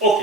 Ok.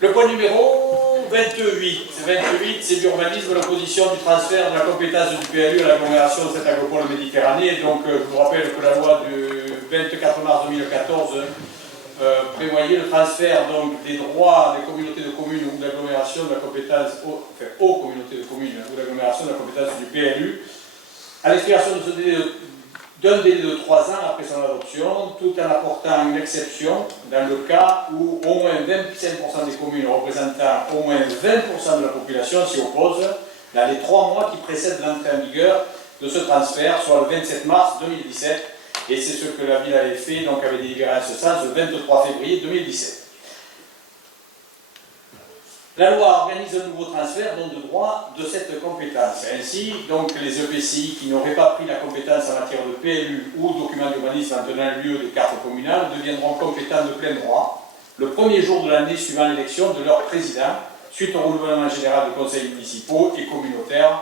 Le point numéro 28. 28, c'est l'urbanisme, l'opposition du transfert de la compétence du PLU à l'agglomération de cette agropole Méditerranée. Donc, je vous rappelle que la loi du 24 mars 2014 prévoyait le transfert donc, des droits des communautés de communes ou d'agglomération de la compétence, aux communautés de communes ou d'agglomération de la compétence du PLU à l'expiration de ce délai d'un délai de 3 ans après son adoption, tout en apportant une exception dans le cas où au moins 25% des communes représentant au moins 20% de la population s'y opposent dans les 3 mois qui précèdent l'entrée en vigueur de ce transfert, soit le 27 mars 2017. Et c'est ce que la ville avait fait, donc avait délibéré en ce sens le 23 février 2017. La loi organise un nouveau transfert donc, de droit de cette compétence. Ainsi, donc, les EPCI qui n'auraient pas pris la compétence en matière de PLU ou document d'urbanisme en tenant lieu des cartes communales deviendront compétents de plein droit le premier jour de l'année suivant l'élection de leur président, suite au renouvellement général des conseils municipaux et communautaires,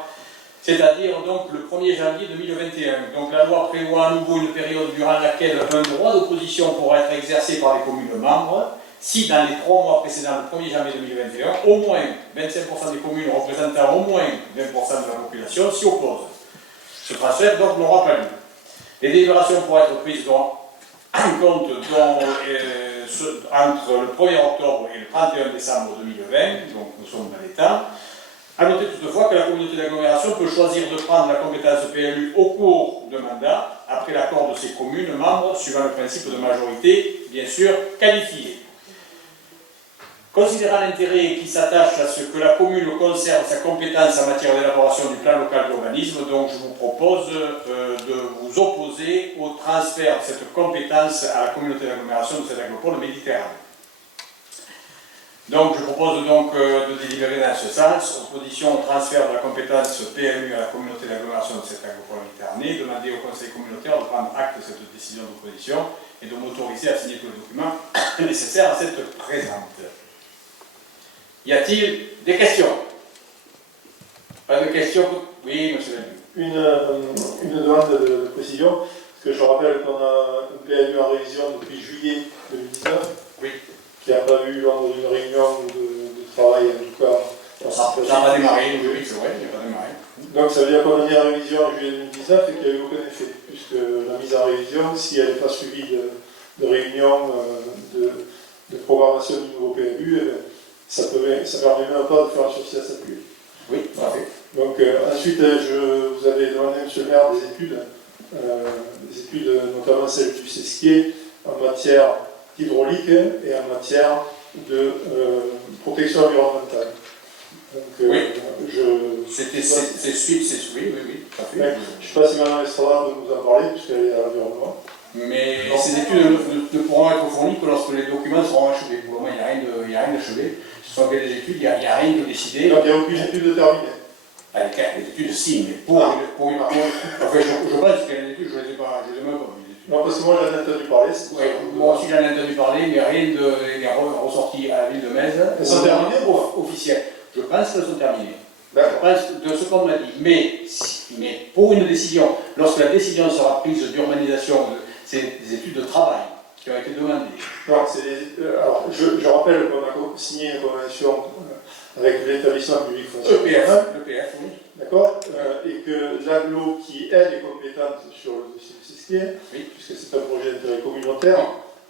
c'est-à-dire donc le 1er janvier 2021. Donc la loi prévoit à nouveau une période durant laquelle un droit d'opposition pourra être exercé par les communes membres, si dans les 3 mois précédant le 1er janvier 2021, au moins 25% des communes représentant au moins 20% de la population s'y opposent. Ce transfert donc n'aura pas lieu. Les délibérations pourraient être prises en compte entre le 1er octobre et le 31 décembre 2020, donc nous sommes dans les temps. A noter toutefois que la communauté d'agglomération peut choisir de prendre la compétence PLU au cours de mandat, après l'accord de ses communes membres, suivant le principe de majorité, bien sûr, qualifiée. Considérant l'intérêt qui s'attache à ce que la commune conserve sa compétence en matière d'élaboration du plan local d'urbanisme, donc je vous propose de vous opposer au transfert de cette compétence à la communauté d'agglomération de cette agropole Méditerranée. Donc je propose donc de délibérer dans ce sens, opposition au transfert de la compétence PLU à la communauté d'agglomération de cette agropole Méditerranée, demander au conseil communautaire de prendre acte de cette décision d'opposition et de m'autoriser à signer tous les documents nécessaires à cette présente. Y a-t-il des questions? Pas de questions? Oui, monsieur Lalu. Une demande de précision, parce que je rappelle qu'on a un PLU en révision depuis juillet 2019, oui. Qui n'a pas eu lors d'une réunion ou de travail, en tout cas. Ça n'a pas démarré, oui, c'est vrai, il n'a pas démarré. Donc ça veut dire qu'on a mis en révision en juillet 2019 et qu'il n'y a eu aucun effet, puisque la mise en révision, si elle n'est pas suivie de réunion de programmation du nouveau PLU, ça ne permet même pas de faire un sursis à s'appuyer. Oui, parfait. Donc ensuite, vous avez demandé, monsieur le maire, des études, notamment celles du CESCIE, en matière hydraulique et en matière de protection environnementale. Donc, oui. C'est suite, c'est oui, tout à fait. Ouais, je ne sais pas si Mme Estrada peut nous en parler, puisqu'elle est à l'environnement. Mais ces études ne pourront être fournies que lorsque les documents seront achevés. Pour le moment, il n'y a rien d'achevé. Ce sont bien des études, il n'y a rien de décidé. Donc il n'y a aucune étude terminée. Les études, si, mais pour enfin, je pense qu'il y a des études, je ne les ai pas vues. Non, parce que moi j'en ai entendu parler. Oui, moi aussi j'en ai entendu parler, mais rien n'est ressorti à la ville de Metz. Elles sont terminées officielles. Je pense qu'elles sont terminées. Je D'accord. pense de ce qu'on m'a dit. Mais pour une décision, lorsque la décision sera prise d'urbanisation, c'est des études de travail qui ont été demandées. Non, alors, je rappelle qu'on a signé une convention avec l'établissement public foncier. L'EPF, oui. D'accord, et que l'AGLO, qui elle est compétente sur le dossier de CESCIE, oui. puisque c'est un projet d'intérêt communautaire,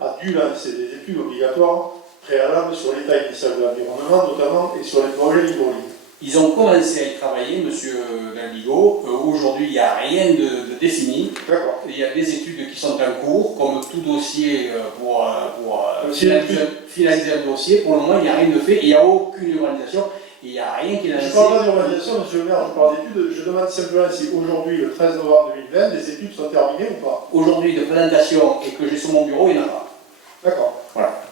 a dû lancer des études obligatoires préalables sur l'état initial de l'environnement, notamment, et sur les projets hydrauliques. Ils ont commencé à y travailler, monsieur Dalligo. Aujourd'hui, il n'y a rien de défini. D'accord. Il y a des études qui sont en cours, comme tout dossier pour finaliser un dossier. Pour le moment, il n'y a rien de fait. Il n'y a aucune urbanisation. Il n'y a rien qui l'a lancé. Je ne parle pas d'urbanisation, monsieur le maire, je parle d'études. Je demande simplement si aujourd'hui, le 13 novembre 2020, les études sont terminées ou pas. Aujourd'hui, de présentation et que j'ai sur mon bureau, il n'y en a pas. D'accord. Voilà.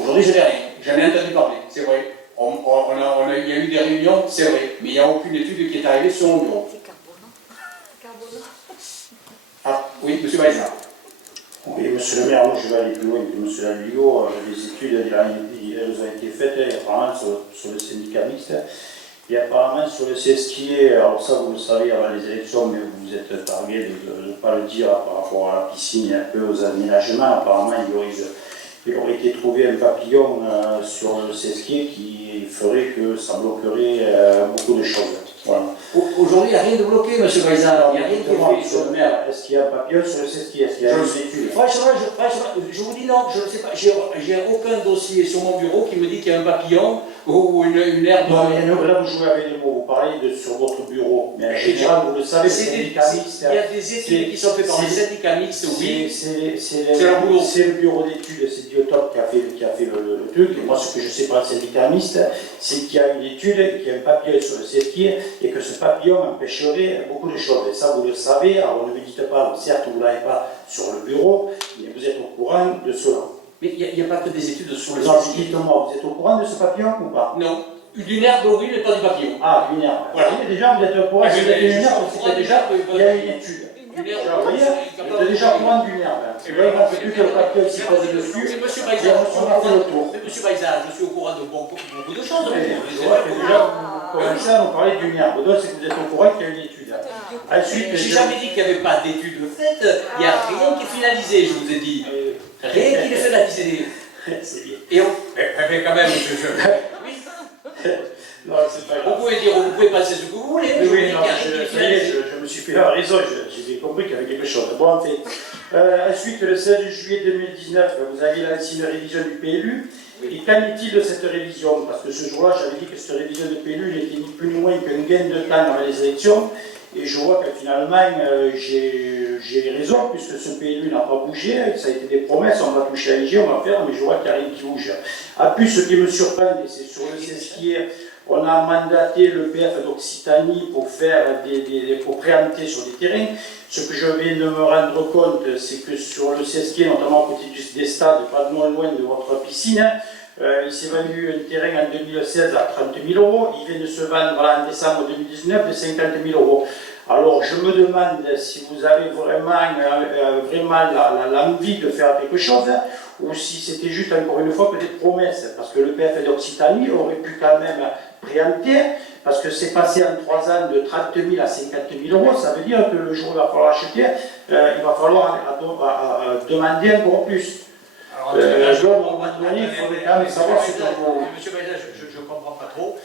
Aujourd'hui, je n'ai rien. J'en ai entendu parler, c'est vrai. Il y a eu des réunions, c'est vrai, mais il n'y a aucune étude qui est arrivée sur mon bureau. C'est Carbonneau. Ah, oui, monsieur Baïsa. Oui, monsieur le maire, moi je vais aller plus loin que monsieur Dalligo. Les études, elles ont été faites apparemment sur le syndicat mixte. Et apparemment sur le CSQ, alors ça vous le savez avant les élections, mais vous êtes targué de ne pas le dire par rapport à la piscine et un peu aux aménagements. Apparemment il aurait été trouvé un papillon sur le CSQ qui ferait que ça bloquerait beaucoup de choses. Voilà. Aujourd'hui, il n'y a rien de bloqué, M. Baïza. Il n'y a rien qui est fait. Monsieur le maire, est-ce qu'il y a un papillon sur le CSQ? Est-ce qu'il y a une étude? Franchement, je vous dis non, je ne sais pas. J'ai aucun dossier sur mon bureau qui me dit qu'il y a un papillon ou une herbe. Non, mais là vous jouez avec les mots, vous parlez sur votre bureau. Mais en général, vous le savez, Il y a des études qui sont faites par les syndicats mixtes, oui. C'est le bureau d'études, c'est Biotope qui a fait le truc. Et moi, ce que je sais par le syndicat mixte, c'est qu'il y a une étude et qu'il y a un papillon sur le CSQ et que ce papillon empêcherait beaucoup de choses. Et ça, vous le savez. Alors, ne me dites pas, certes, vous ne l'avez pas sur le bureau, mais vous êtes au courant de cela. Mais il n'y a pas que des études sur le Non, CSQ. dites-moi, vous êtes au courant de ce papillon ou pas? Non. D'une herbe, oui, mais pas du papillon. Ah, une herbe. Voilà. Déjà, vous êtes au courant Mais d'une herbe, je c'est crois que déjà, il y a une étude. Une herbe, Vous voyez, vous êtes déjà au courant d'une herbe. C'est vrai qu'on fait plus que le papillon s'y poser dessus. Mais monsieur Et Baïza, on a fait le tour. Monsieur Baïza, je suis au courant de beaucoup de choses. Je vois que déjà, vous commencez à nous parler d'une herbe. Donc, c'est que vous êtes au courant qu'il y a une étude. Ensuite, J'ai jamais dit qu'il n'y avait pas d'études faites. Il n'y a rien qui est finalisé, je vous ai dit. Rien qui est finalisé. c'est bien. Et mais quand même, oui. Non, c'est pas grave. Vous pouvez dire, vous pouvez passer ce que vous voulez. Oui, Je vous dis oui, non, qu'il n'y a rien qui est ça y est, finalisé. je me suis fait la raison, j'ai bien compris qu'il y avait quelque chose. Bon, en fait, ensuite, le 16 juillet 2019, vous avez lancé une révision du PLU. Et qu'en est-il de cette révision? Parce que ce jour-là, j'avais dit que cette révision du PLU n'était ni plus ni moins qu'un gain de temps avant les élections. Et je vois que finalement, j'ai raison, puisque ce PLU n'a pas bougé. Ça a été des promesses, on va toucher à l'IG, on va faire, mais je vois qu'il n'y a rien qui bouge. En plus, ce qui me surprend, et c'est sur le CSQ, on a mandaté le PF d'Occitanie pour pour préempter sur des terrains. Ce que je viens de me rendre compte, c'est que sur le CSQ, notamment à côté des stades, pas loin de votre piscine, il s'est vendu un terrain en 2016 à 30 000 €. Il vient de se vendre en décembre 2019 de 50 000 €. Alors je me demande si vous avez vraiment l'envie de faire quelque chose ou si c'était juste encore une fois que des promesses. Parce que le PF d'Occitanie aurait pu quand même préempter, parce que c'est passé en 3 ans de 30 000 à 50 000 €. Ça veut dire que le jour où il va falloir acheter, il va falloir demander encore plus. Alors, il faudrait quand même savoir ce que vous... Monsieur Baïza, je ne comprends pas trop.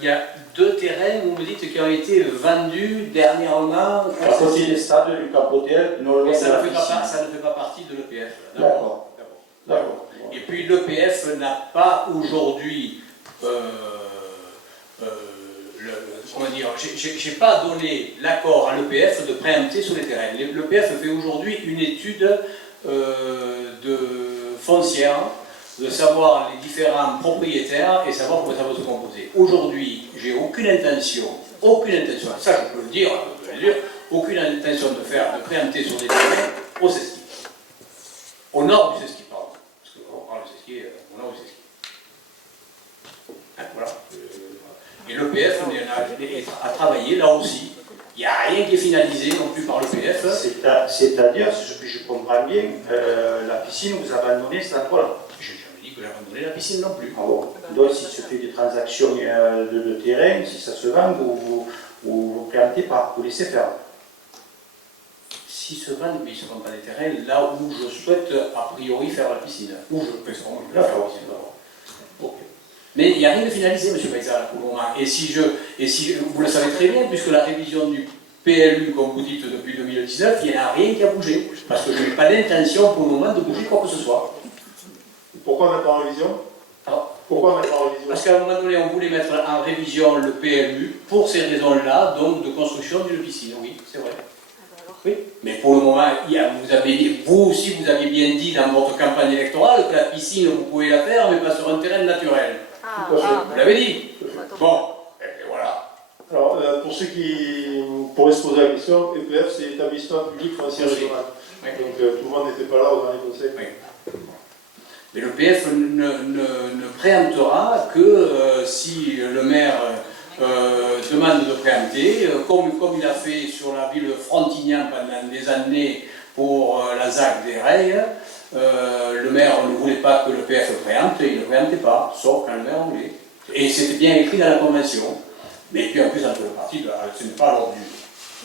Il y a 2 terrains, vous me dites, qui ont été vendus dernièrement. À côté des stades du Capotel, Mais ça ne fait pas partie de l'EPF. D'accord. Et puis l'EPF n'a pas aujourd'hui, comment dire, j'ai pas donné l'accord à l'EPF de préempter sur les terrains. L'EPF fait aujourd'hui une étude foncière, de savoir les différents propriétaires et savoir comment ça va se composer. Aujourd'hui, j'ai aucune intention, ça je peux le dire, aucune intention de préempter sur des terrains au CESCI. Au nord du CESCI, pardon. Parce qu'on parle du CESCI, au nord du CESCI. Hein, voilà. Et l'EPF a travaillé là aussi. Il n'y a rien qui est finalisé non plus par l'EPF. C'est-à-dire, si je comprends bien, la piscine, vous abandonnez cet endroit-là. Je n'ai jamais dit que j'ai abandonné la piscine non plus. Ah bon. Donc, si se fait des transactions de terrain, si ça se vend, vous préemptez pas, vous laissez faire. S'ils se vendent, mais ils ne se vendent pas des terrains là où je souhaite a priori faire la piscine. Où je peux faire la piscine. Ok. Mais il n'y a rien de finalisé, M. Baïza, pour le moment. Et si vous le savez très bien, puisque la révision du PLU, comme vous dites, depuis 2019, il n'y a rien qui a bougé. Parce que je n'ai pas l'intention pour le moment de bouger quoi que ce soit. Pourquoi on n'est pas en révision? Pourquoi on n'est pas en révision? Parce qu'à un moment donné, on voulait mettre en révision le PLU pour ces raisons-là, donc de construction d'une piscine. Oui, c'est vrai. Oui, mais pour le moment, vous aussi, vous aviez bien dit dans votre campagne électorale que la piscine, vous pouvez la faire, mais pas sur un terrain naturel. Vous l'avez dit. Bon, et voilà. Alors, pour ceux qui pourraient se poser la question, EPF, c'est établissement public foncier régional. Oui. Donc, tout le monde n'était pas là au dernier conseil. Oui. Mais le PF ne préemptera que si le maire demande de préempter, comme il a fait sur la ville de Frontignan pendant des années pour la ZAC des Rails. Le maire ne voulait pas que le PF préempte, il ne préemptait pas, sauf quand le maire voulait. Et c'était bien écrit dans la convention. Mais puis en plus, entre le parti, ce n'est pas à l'ordre du jour.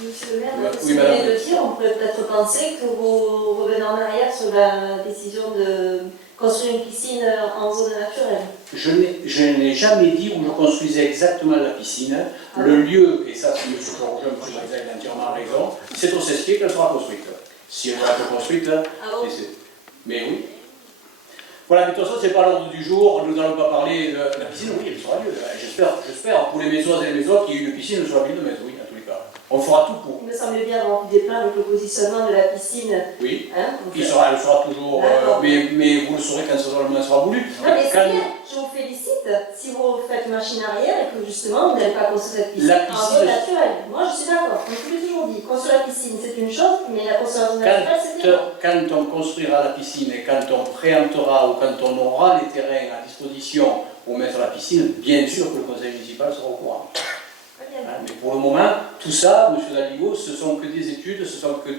Monsieur le maire, Oui, ce que vous madame. venez de dire, on pourrait peut-être penser que vous revenez en arrière sur la décision de construire une piscine en zone naturelle. Je n'ai jamais dit où je construisais exactement la piscine. Ah Le lieu, et ça, c'est M. Georges, M. Mazaille a entièrement raison, c'est au Cesquier qu'elle sera construite. Si elle va être construite, Ah bon? mais oui. Voilà, mais de toute façon, ce n'est pas l'ordre du jour, nous n'allons pas parler de la piscine, oui, elle sera lieu. J'espère, pour les maisons et les maisons, qu'il y ait une piscine sur la ville de Metz, oui, à tous les cas. On fera tout pour. Il me semblait bien avoir vu des plans avec le positionnement de la piscine. Oui. Hein, donc, Elle sera toujours, D'accord. mais vous le saurez quand ça sera voulu. non, mais c'est Quand- bien, je vous félicite si vous faites machine arrière et que justement vous n'allez pas construire cette piscine, La en piscine- zone naturelle. Moi je suis d'accord, comme je vous l'ai toujours dit, construire la piscine c'est une chose, mais la construire en zone naturelle c'est une autre. Quand on construira la piscine et quand on préemptera ou quand on aura les terrains à disposition pour mettre la piscine, bien sûr que le conseil municipal sera au courant. Très bien. Hein, mais pour le moment, tout ça, M. Daligo, ce sont que des études, ce sont que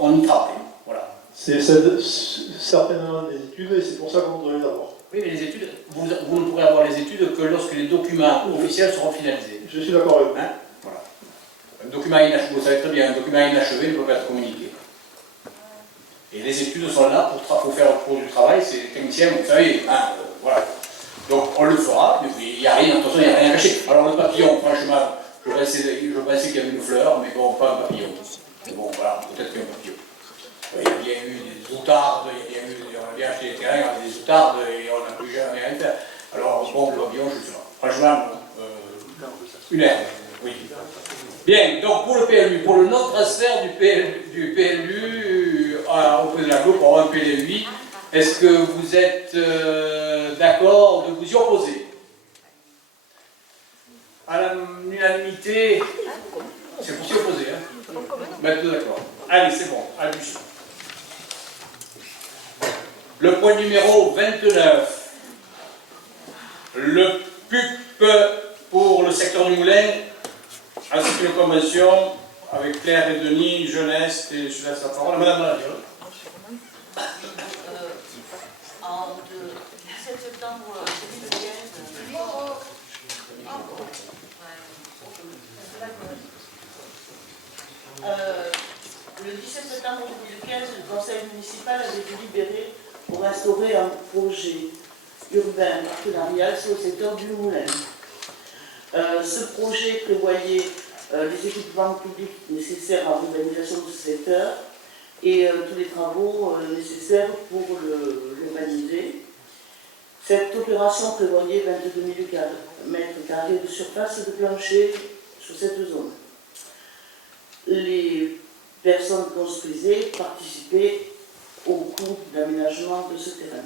on y travaille. Voilà. C'est certainement des études et c'est pour ça qu'on voudrait les avoir. Oui, mais les études, vous ne pourrez avoir les études que lorsque les documents officiels seront finalisés. Je suis d'accord avec vous. Hein, voilà. Un document inachevé, vous savez très bien, un document inachevé ne peut pas être communiqué. Et les études sont là pour faire du travail, c'est les techniciens, vous savez, hein, voilà. Donc on le fera, mais il n'y a rien, attention, il n'y a rien caché. Alors le papillon, franchement, je pensais qu'il y avait une fleur, mais bon, pas un papillon. Mais bon, voilà, peut-être qu'il y a un papillon. Il y a bien eu des outardes, on a bien acheté des terrains, il y avait des outardes et on n'a plus jamais rien fait. Alors bon, le papillon, je sais pas. Franchement, une herbe, oui. Bien, donc pour le PLU, pour le non-transfert du PLU auprès de l'aglo pour avoir un PLUI, est-ce que vous êtes d'accord de vous y opposer? À l'unanimité, c'est pour s'y opposer, hein? Maintenant d'accord. Allez, c'est bon, à l'issue. Le point numéro 29. Le PUP pour le secteur du Moulin, ainsi qu'une convention avec Claire et Denis, jeunesse, et je laisse la parole à Madame la Directrice. En 17 septembre 2015, le 17 septembre 2015, le conseil municipal avait délibéré pour instaurer un projet urbain partenarial sur le secteur du Moulin. Ce projet prévoyait les équipements publics nécessaires à l'urbanisation de ce secteur et tous les travaux nécessaires pour l'urbaniser. Cette opération prévoyait 22 000 mètres carrés de surface de plancher sur cette zone. Les personnes construisaient participaient au coût d'aménagement de ce terrain.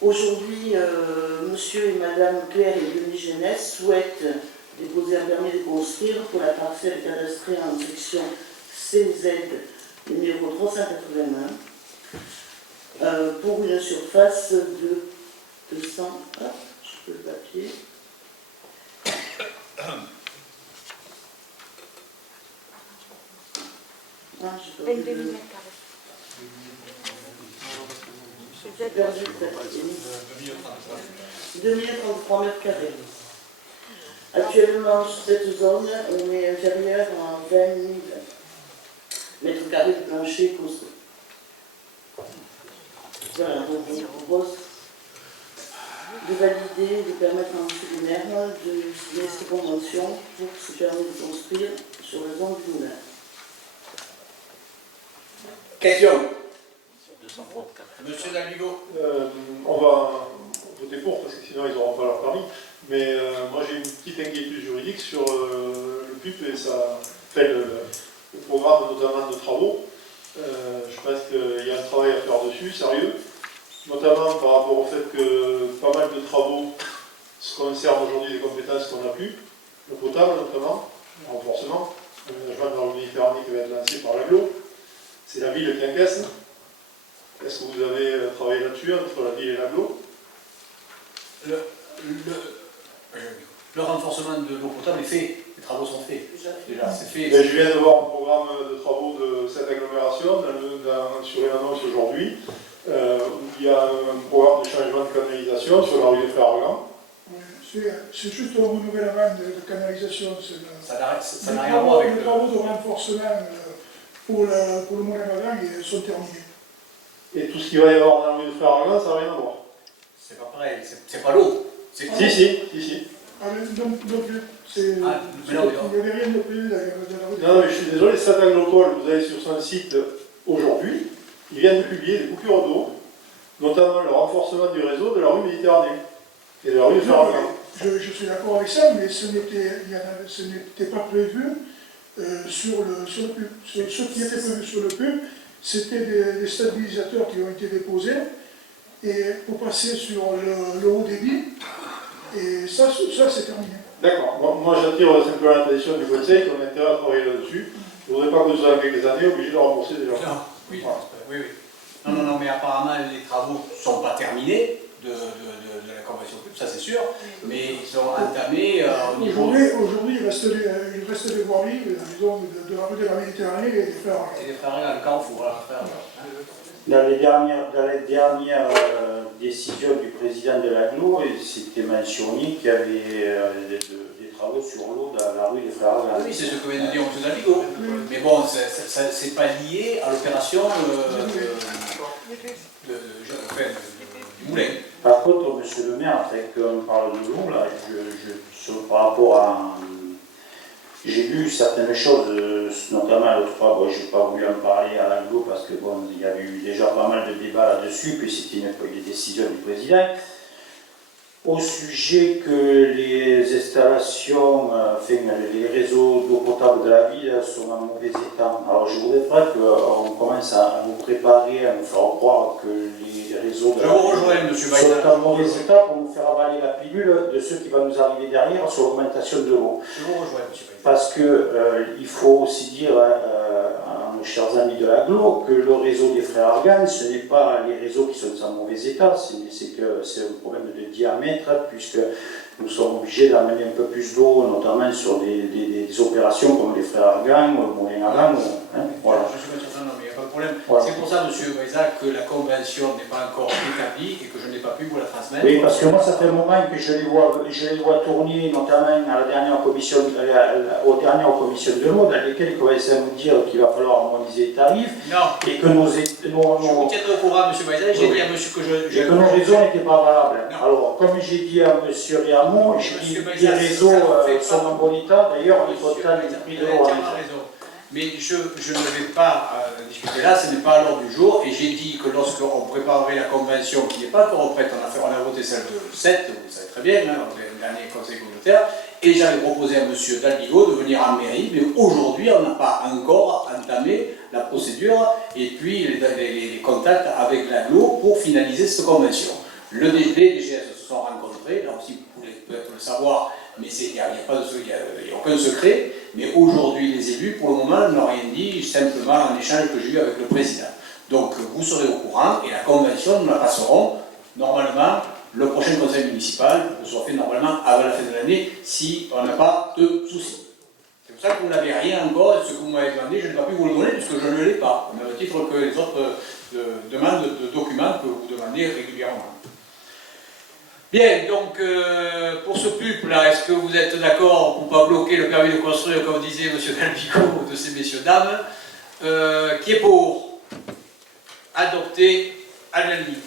Aujourd'hui, monsieur et madame Claire et Denis Jeunesse souhaitent déposer un permis de construire pour la parcelle cadastrée en section CZ numéro 381 pour une surface de 200. Ah, je peux le papier. Ah, j'ai pas 22 vu 000 le- mètres carrés. J'ai perdu le papier. 2033 mètres carrés. Actuellement, sur cette zone, on est inférieur à 20 000 mètres carrés de plancher construit. Voilà, donc on propose de valider, de permettre à M. le maire de signer cette convention pour se permettre de construire sur la zone du Moulin. Question. Monsieur Daligo. On va voter pour parce que sinon ils n'auront pas leur permis. Mais moi j'ai une petite inquiétude juridique sur le PUP et le programme notamment de travaux. Je pense qu'il y a un travail à faire dessus, sérieux, notamment par rapport au fait que pas mal de travaux se concernent aujourd'hui des compétences qu'on n'a plus, le potable notamment, le renforcement, l'aménagement dans le Méditerranée qui va être lancé par l'aglo. C'est la ville qui encaisse. Est-ce que vous avez travaillé là-dessus entre la ville et l'aglo? Le renforcement de l'eau potable est fait, les travaux sont faits. Déjà, c'est fait. Mais je viens de voir un programme de travaux de cette agglomération sur les annonces aujourd'hui, où il y a un programme de changement de canalisation sur la rue des Frères Argan. Oui, c'est juste un renouvellement de canalisation. Ça n'a rien à voir avec les travaux de renforcement pour le Moulin-à-Vent sont terminés. Et tout ce qu'il va y avoir dans la rue de Frère Argan, ça n'a rien à voir. C'est pas pareil, c'est pas l'eau. Si. Ah, donc, c'est... Ah, mais non, il n'y avait rien de prévu dans la rue. Non, mais je suis désolé, cet agricole, vous allez sur son site aujourd'hui, il vient de publier des coupures d'eau, notamment le renforcement du réseau de la rue Méditerranée et de la rue de Frère Argan. Je suis d'accord avec ça, mais ce n'était pas prévu sur le pub. Ce qui était prévu sur le pub, c'était des stabilisateurs qui ont été déposés et pour passer sur le haut débit. Et ça c'est terminé. D'accord. Bon, moi, j'attire simplement l'attention du Conseil qu'on a intérêt à travailler là-dessus. Je ne voudrais pas que nous soyons, avec les années, obligés de rembourser des gens. Non, oui, Voilà. oui. Non, mais apparemment les travaux ne sont pas terminés de la convention pub, ça c'est sûr, mais ils sont entamés au niveau Aujourd'hui, il reste des voiries, disons, de la rue de la Méditerranée et des frères. des frères à le carrefour, voilà, frère. Dans les dernières décisions du président de l'aglo, c'était mentionné qu'il y avait des travaux sur l'eau dans la rue des Frères Argan. Oui, c'est ce que vient de dire M. Davigo. Mais bon, c'est pas lié à l'opération du moulin. Par contre, monsieur le maire, après qu'on parle de l'eau, là, par rapport à... J'ai lu certaines choses, notamment l'autre fois, bon, je n'ai pas voulu en parler à l'aglo parce que bon, il y avait eu déjà pas mal de débats là-dessus, puis c'était une décision du président. Au sujet que les installations, les réseaux d'eau potable de la ville sont en mauvais état. Alors je voudrais pas qu'on commence à nous préparer, à nous faire croire que les réseaux de la ville sont en mauvais état pour nous faire avaler la pilule de ce qui va nous arriver derrière sur l'augmentation de l'eau. Je vous rejoins, M. Baïda. Parce qu'il faut aussi dire à nos chers amis de l'aglo que le réseau des Frères Argan, ce n'est pas les réseaux qui sont en mauvais état, c'est que c'est un problème de diamètre, puisque nous sommes obligés d'amener un peu plus d'eau, notamment sur des opérations comme les Frères Argan ou le Moulin-à-Vent. Voilà. Je suis pas certain, non, mais il n'y a pas de problème. Voilà. C'est pour ça, M. Baïda, que la convention n'est pas encore établie et que je n'ai pas pu vous la transmettre. Oui, parce que moi, ça fait un moment que je les vois tourner, notamment à la dernière commission, aux dernières commissions de l'eau, dans lesquelles ils commençaient à nous dire qu'il va falloir harmoniser les tarifs. Non. Et que nos Je vous tiendrai au courant, M. Baïda, j'ai dit à monsieur que et que nos réseaux n'étaient pas valables. Non. Alors, comme j'ai dit à M. Réamont, j'ai dit que les réseaux sont en bon état. D'ailleurs, il faut tant de prix de l'eau. Mais je ne vais pas discuter là, ce n'est pas à l'ordre du jour. Et j'ai dit que lorsqu'on préparerait la convention, qui n'est pas encore prête, on a voté celle de 7, vous le savez très bien, le dernier conseil communautaire, et j'avais proposé à M. Dalbigo de venir en mairie, mais aujourd'hui, on n'a pas encore entamé la procédure et puis les contacts avec l'aglo pour finaliser cette convention. Les DGS se sont rencontrés, là aussi vous pouvez peut-être le savoir, mais il n'y a aucun secret. Mais aujourd'hui, les élus, pour le moment, n'ont rien dit, simplement un échange que j'ai eu avec le président. Donc vous serez au courant et la convention, nous la passerons normalement le prochain conseil municipal, que ce soit fait normalement avant la fin de l'année, si on n'a pas de soucis. C'est pour ça que vous n'avez rien encore, ce que vous m'avez demandé, je n'ai pas pu vous le donner puisque je ne l'ai pas, au même titre que les autres demandes de documents que vous demandez régulièrement. Bien, donc pour ce PUP-là, est-ce que vous êtes d'accord pour ne pas bloquer le permis de construire, comme disait M. Dalbigo de ces messieurs dames, qui est pour adopter à l'unanimité?